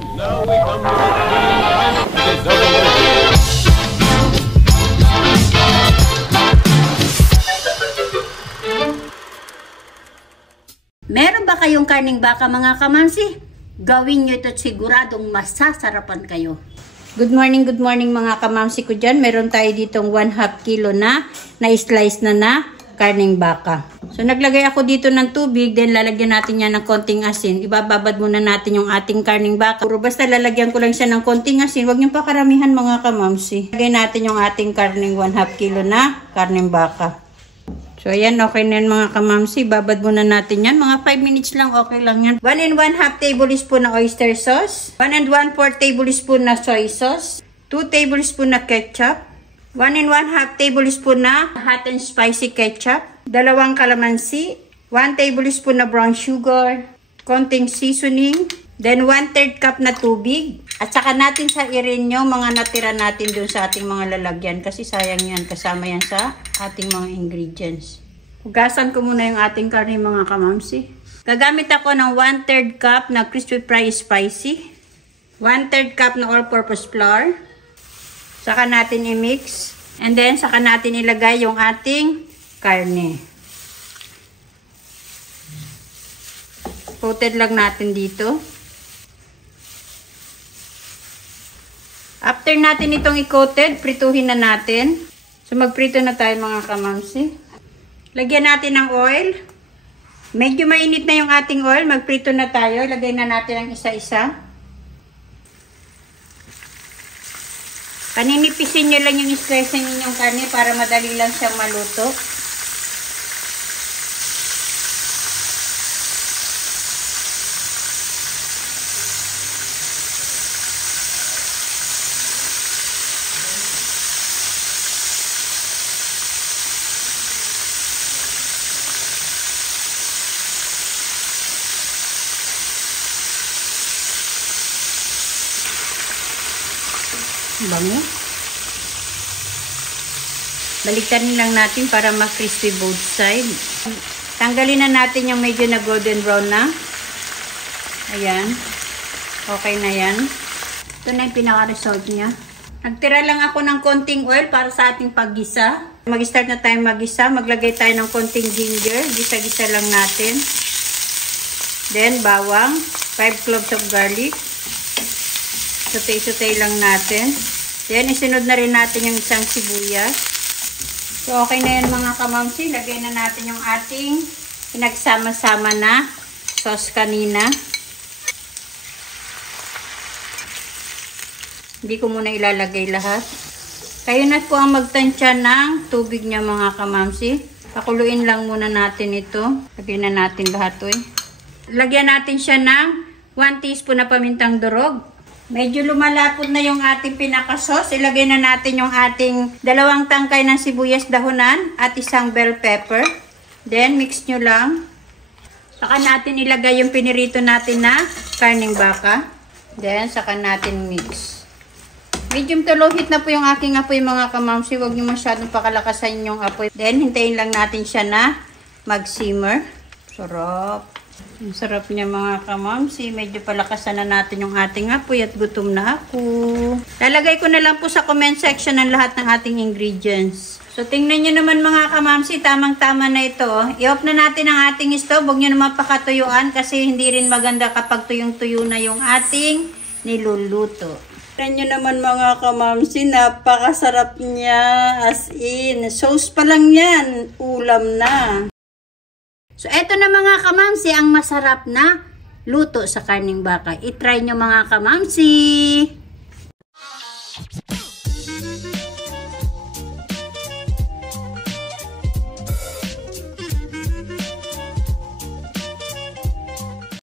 And now we come to the time of dissolving. Meron ba kayong karning baka mga kamansi? Gawin nyo ito at siguradong masasarapan kayo. Good morning mga kamamsi ko dyan. Meron tayo ditong 1/2 kilo na slice na karning baka. So naglagay ako dito ng tubig, then lalagyan natin yan ng konting asin. Ibababad muna natin yung ating karning baka. Puro basta lalagyan ko lang siya ng konting asin. Huwag niyong pakaramihan mga kamamsi. Lagyan natin yung ating karning 1/2 kilo na karning baka. So ayan, okay na yan mga kamamsi. Babad muna natin yan. Mga 5 minutes lang, okay lang yan. 1 1/2 tablespoon na oyster sauce. 1 1/4 tablespoon na soy sauce. 2 tablespoon na ketchup. 1 1/2 tablespoon na hot and spicy ketchup. 2 kalamansi. 1 tablespoon na brown sugar. Konting seasoning. Then 1/3 cup na tubig. At saka natin sairin yung mga natira natin dun sa ating mga lalagyan. Kasi sayang yan. Kasama yan sa ating mga ingredients. Hugasan ko muna yung ating karne mga kamamsi. Gagamit ako ng 1/3 cup na crispy fry spicy. 1/3 cup na all-purpose flour. Saka natin i-mix. And then saka natin ilagay yung ating karne. Coated lang natin dito. After natin itong i-coated, prituhin na natin. So magprito na tayo mga kamamsi. Lagyan natin ng oil. Medyo mainit na yung ating oil. Magprito na tayo. Lagay na natin ang isa-isa. Paninipisin nyo lang yung slicing ninyong karne para madali lang siyang maluto. Bango. Baliktarin lang natin para ma-crispy both side. Tanggalin na natin yung medyo na golden brown na. Ayan. Okay na yan. Ito na yung pinaka-result niya. Nagtira lang ako ng konting oil para sa ating paggisa. Mag-start na tayo maggisa. Maglagay tayo ng konting ginger. Gisa-gisa lang natin. Then bawang. 5 cloves of garlic. Sutay-sutay lang natin. Then, isunod na rin natin yung isang sibuyas. So, okay na yan mga kamamsi. Lagay na natin yung ating pinagsama-sama na sauce kanina. Hindi ko muna ilalagay lahat. Kayo na po ang magtansya ng tubig niya mga kamamsi. Pakuluin lang muna natin ito. Lagyan na natin lahat ito eh. Lagyan natin siya ng 1 teaspoon na pamintang durog. Medyo lumalapot na yung ating pinaka-sauce. Ilagay na natin yung ating 2 tangkay ng sibuyas dahunan at 1 bell pepper. Then, mix nyo lang. Saka natin ilagay yung pinirito natin na karning baka. Then, saka natin mix. Medium to low heat na po yung aking apoy mga kamamsi. Huwag nyo masyadong pakalakasan yung apoy. Then, hintayin lang natin siya na mag-simmer. Sarap. Ang sarap niya mga kamamsi. Medyo palakasan na natin yung ating apoy at gutom na ako. Lalagay ko na lang po sa comment section ang lahat ng ating ingredients. So tingnan nyo naman mga kamamsi, tamang-tama na ito. I-off na natin ang ating stove. Huwag nyo naman pakatuyuan kasi hindi rin maganda kapag tuyong-tuyo na yung ating niluluto. Tingnan nyo naman mga kamamsi, napakasarap niya. As in, sauce pa lang yan. Ulam na. So, eto na mga kamamsi, ang masarap na luto sa karning baka. I-try nyo mga kamamsi!